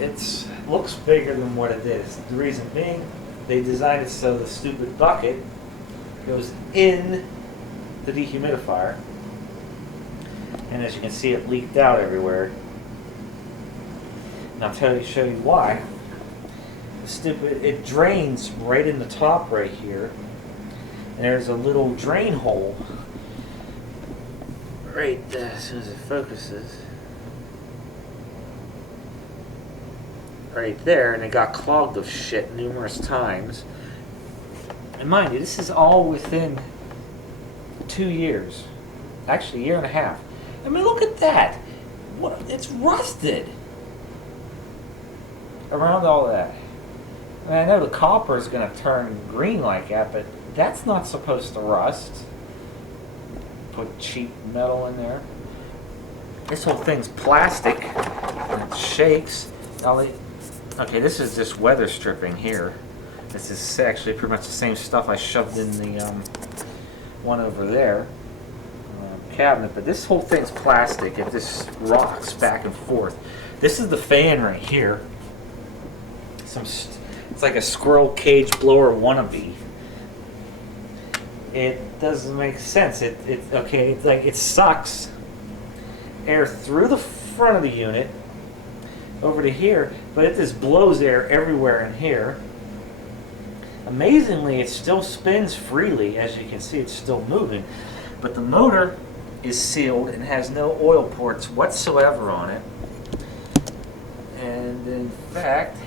it looks bigger than what it is. The reason being, they designed it so the stupid bucket goes in the dehumidifier, and as you can see, it leaked out everywhere. And I'll show you why. It drains right in the top right here, and there's a little drain hole right there. As soon as it focuses, right there, and it got clogged of shit numerous times. And mind you, this is all within 2 years, actually a year and a half. I mean, look at that. What? It's rusted around all that. I mean, I know the copper is going to turn green like that, but that's not supposed to rust. Put cheap metal in there. This whole thing's plastic, and it shakes. Okay, this is just weather stripping here. This is actually pretty much the same stuff I shoved in the one over there cabinet, but this whole thing's plastic. It just rocks back and forth. This is the fan right here. It's like a squirrel cage blower wannabe. It doesn't make sense. Okay, it's like it sucks air through the front of the unit over to here, but it just blows air everywhere in here. Amazingly, it still spins freely. As you can see, it's still moving, but the motor is sealed and has no oil ports whatsoever on it. And in fact,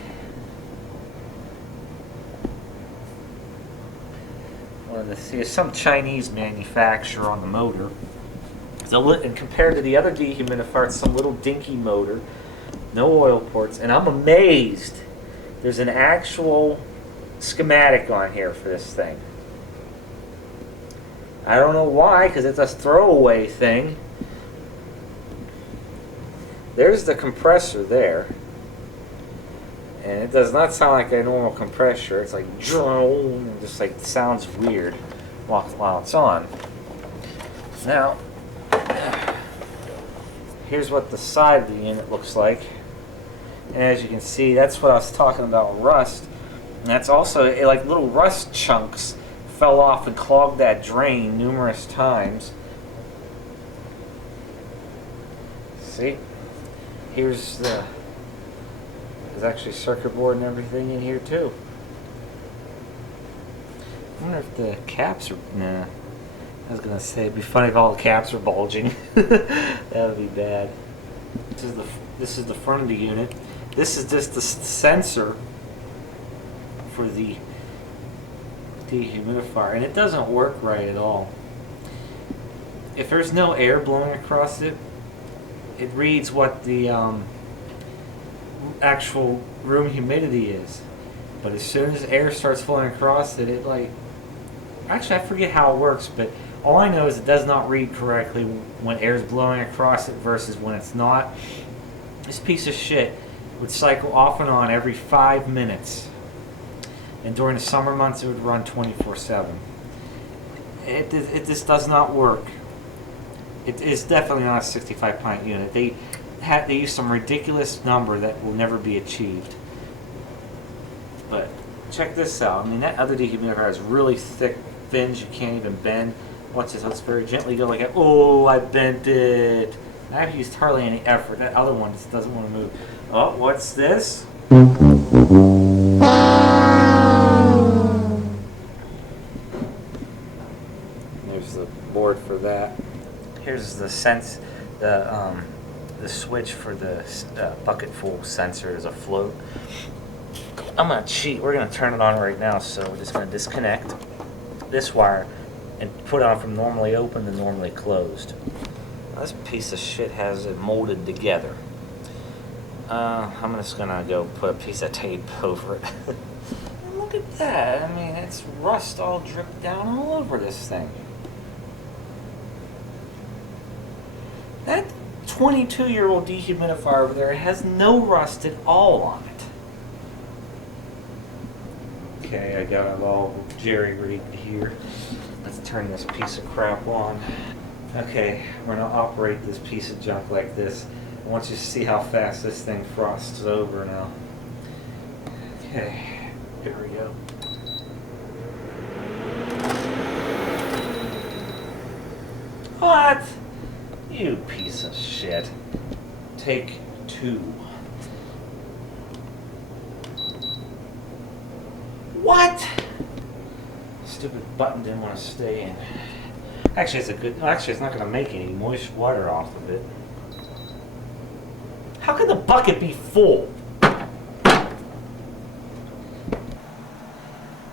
there's some Chinese manufacturer on the motor. And compared to the other dehumidifier, it's some little dinky motor, no oil ports, and I'm amazed there's an actual schematic on here for this thing. I don't know why, because it's a throwaway thing. There's the compressor there, and it does not sound like a normal compressor. It's like drone, and just like sounds weird while it's on. Now, here's what the side of the unit looks like. And as you can see, that's what I was talking about, rust. And that's also like little rust chunks fell off and clogged that drain numerous times. See? There's actually circuit board and everything in here too. I wonder if the caps are... Nah. I was going to say, it'd be funny if all the caps are bulging. That would be bad. This is the front of the unit. This is just the sensor for the dehumidifier, and it doesn't work right at all. If there's no air blowing across it, it reads what the actual room humidity is. But as soon as air starts flowing across it, actually, I forget how it works, but all I know is it does not read correctly when air is blowing across it versus when it's not. This piece of shit would cycle off and on every 5 minutes. And during the summer months, it would run 24/7. It just does not work. It is definitely not a 65-pint unit. They use some ridiculous number that will never be achieved. But check this out. I mean, that other dehumidifier has really thick fins you can't even bend. Watch this. Let's very gently go like that. Oh, I bent it. I haven't used hardly any effort. That other one just doesn't want to move. Oh, what's this? There's the board for that. Here's the switch for the bucket full sensor is a float. I'm gonna cheat. We're gonna turn it on right now. So we're just gonna disconnect this wire and put it on from normally open to normally closed. Now, this piece of shit has it molded together. I'm just gonna go put a piece of tape over it. And look at that. I mean, it's rust all dripped down all over this thing. That 22-year-old dehumidifier over there has no rust at all on it. Okay, I got it all jerry-rigged here. Let's turn this piece of crap on. Okay, we're gonna operate this piece of junk like this. I want you to see how fast this thing frosts over now. Okay, here we go. What? You piece of shit. Take 2. What? Stupid button didn't want to stay in. Actually, it's not going to make any moist water off of it. How could the bucket be full?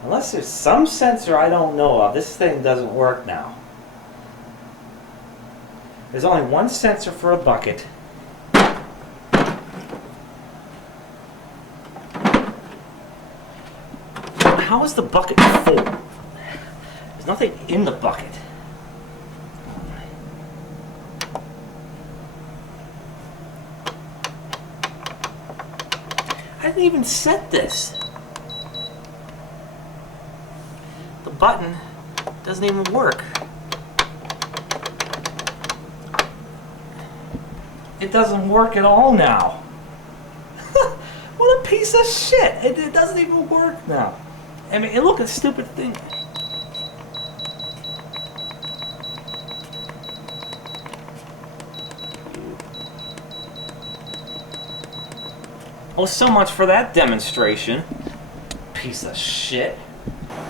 Unless there's some sensor I don't know of, this thing doesn't work now. There's only one sensor for a bucket. How is the bucket full? There's nothing in the bucket. I didn't even set this. The button doesn't even work. It doesn't work at all now. What a piece of shit. It doesn't even work now. I mean, look at the stupid thing. Well, so much for that demonstration. Piece of shit.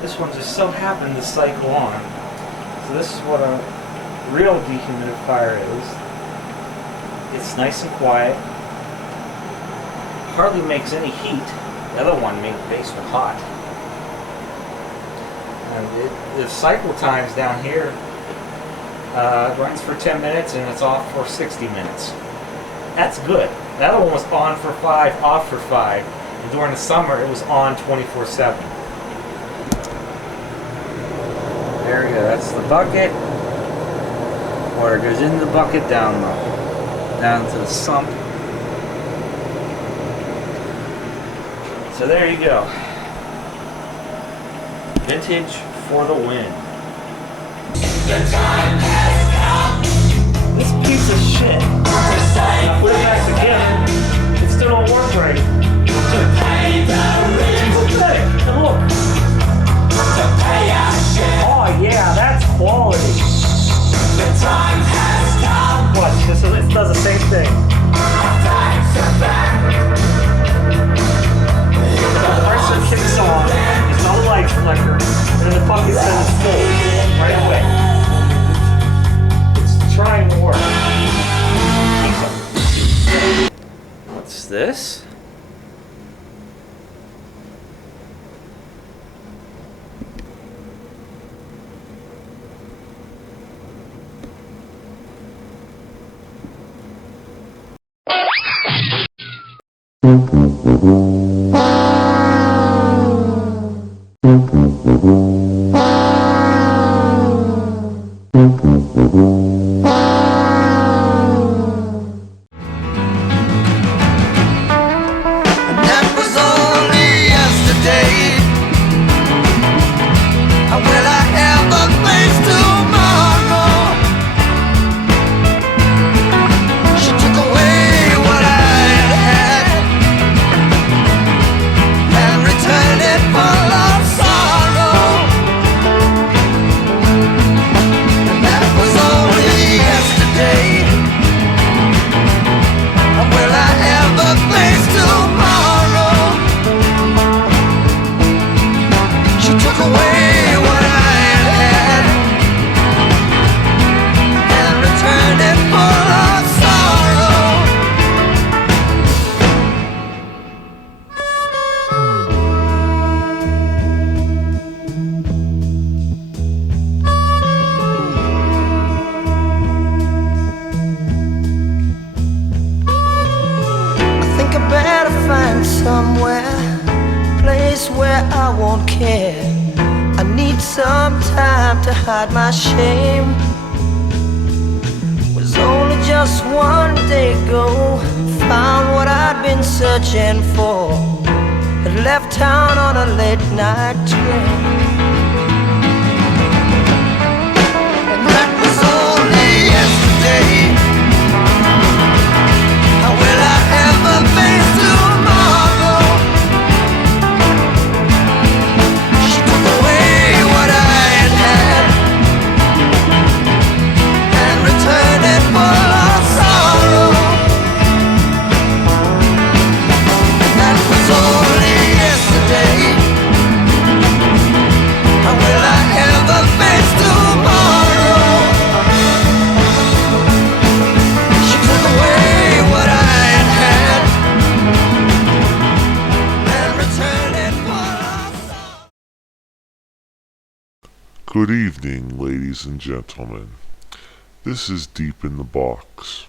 This one just so happened to cycle on. So this is what a real dehumidifier is. It's nice and quiet. Hardly makes any heat. The other one made the basement hot. And the cycle times down here runs for 10 minutes and it's off for 60 minutes. That's good. The other one was on for 5, off for 5. And during the summer, it was on 24/7. There we go. That's the bucket. Water goes in the bucket, down to the sump. So there you go. Vintage for the win. The time has come. This piece of shit. I put it back together. It still don't work right. To pay the rent. Pathetic. And look. To pay our share. Oh yeah, that's quality. The time has come. Watch, it does the same thing. Our times are back. The pressure kicks on. It's not a light flicker. And then the bucket says it's full. Right away. It's trying to work. What's this? I need some time to hide my shame. Was only just one day ago, found what I'd been searching for. Had left town on a late night train. And that was only yesterday. Good evening, ladies and gentlemen. This is Deep in the Box.